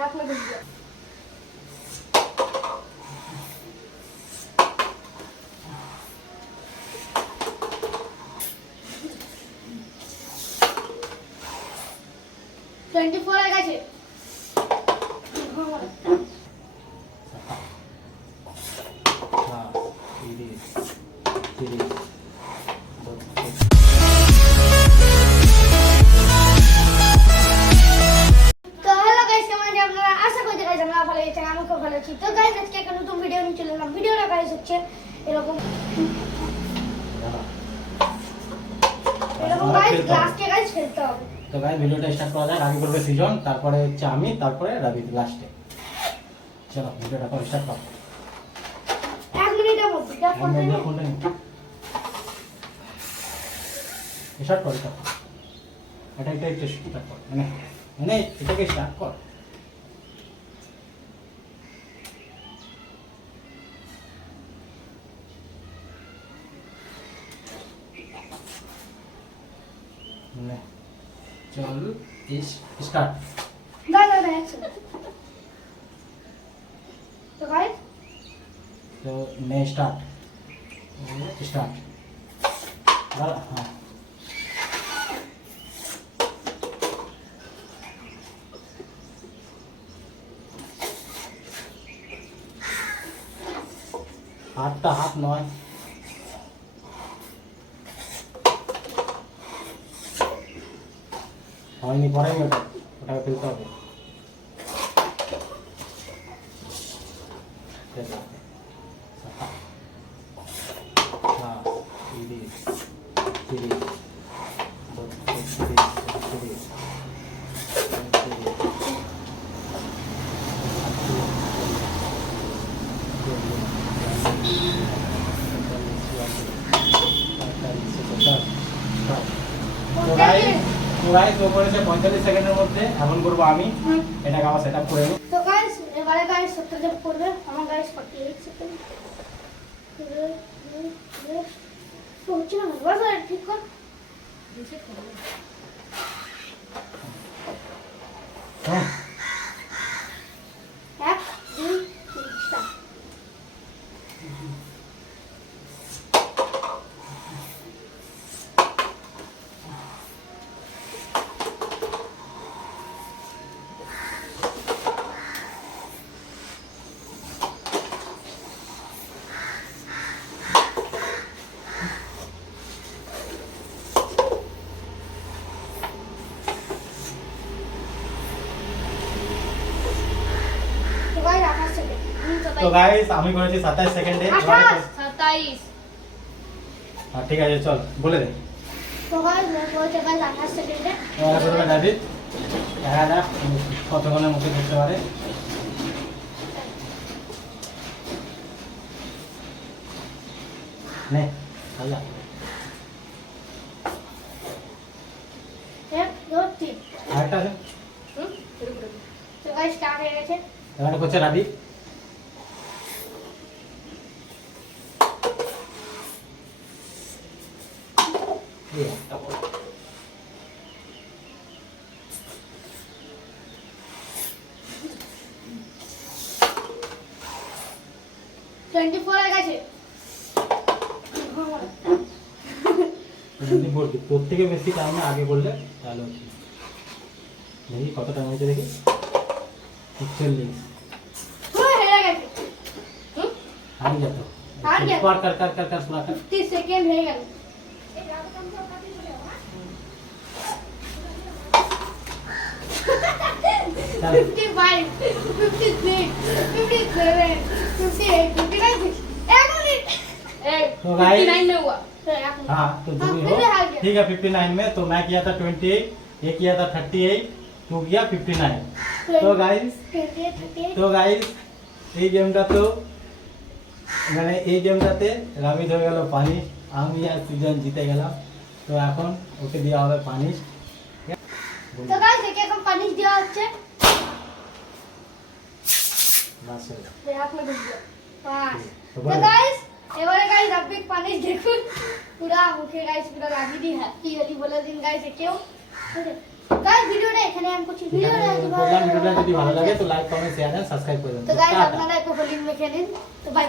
हाथ में घुस गया। তো গাইস আজকে একটা নতুন ভিডিও নিয়ে চলে এলাম। ভিডিওটা গাইস হচ্ছে এরকম গাইস লাস্টে গাইস খেলতে হবে। তো গাইস ভিডিওটা স্টার্ট করা যাক। আগে করবে সৃজন, তারপরে হচ্ছে আমি, তারপরে রাবি লাস্টে। চলো ভিডিওটা করো, স্টার্ট করো। 1 মিনিটের মধ্যে যা করতে হবে কোনটা নিয়ে স্টার্ট করো। এটা স্টার্ট কর। মানে এটাকে স্টার্ট কর। चल स्टार्ट ना तो गाइस तो ने स्टार्ट हाँ हाथ नয় হয়নি, পরেই ওটাকে ফেলতে হবে। গাইস ও করেছে 45 সেকেন্ডের মধ্যে। এখন করব আমি, এটাকে আবার সেটআপ করে নিই। তো গাইস এবারে গাইস 70 জব করবে। আমার গাইস 48 সেকেন্ড তো হচ্ছে না, বাস ঠিক কর, রিসেট কর। হ্যাঁ 1 2 3 স্টার্ট। তো গাইস আমি করেছি 27 সেকেন্ডে। 27। হ্যাঁ ঠিক আছে, চল বলে দে। তো গাইস मैं বলতে গাইস 28 সেকেন্ডে। এবার করবে দাবিদ। দেখা যাক কতক্ষণের মধ্যে করতে পারে। নে আল্লাহ 1 2 3 আরেকটা আছে। তো গাইস স্টার্ট হয়ে গেছে। এবার করছে রাবি। এই একটা বল। 24 হয়ে গেছে। যদি বলছি প্রত্যেকে বেশি টাইমে আগে বললে তাহলে হচ্ছে। দেখি কত টাইম হয়েছে দেখি। 41 হয়ে গেছে। हार गया तो हार गया। कर कर कर कर कर पूरा कर। 50 सेकंड হয়ে গেল। चल 55 56 57 58 59 1 मिनट। तो गाइस 59 में हुआ। हाँ तो जो भी हो ठीक है। 59 में तो मैं किया था 28, ये किया था 38, तू किया 59। तो गाइस এই গেমটা তো মানে এই গেমটাতে রাবিদ হয়ে গেল পানি, আমি আর সৃজন জিতে গেলাম। তো এখন ওকে দেওয়া হবে পানি। তো গাইস একে এখন পানি দেওয়া হচ্ছে। বাস হয়ে গেল। হাত में घुस गया। বাস। তো তো গাইস এবারে গাইস রাবিদ পানি দেখুন পুরা মুখে গাইস পুরা লাগিয়ে দি হ্যাপি হলি বলে দিন গাইস কেউ। গাইস ভিডিওটা এখানে এন্ড করছি। ভিডিওটা যদি ভালো লাগে তো like comment share and subscribe করে দেন। তো গাইস আপনারা একটু হোলিং মেখে নিন। তো বাই।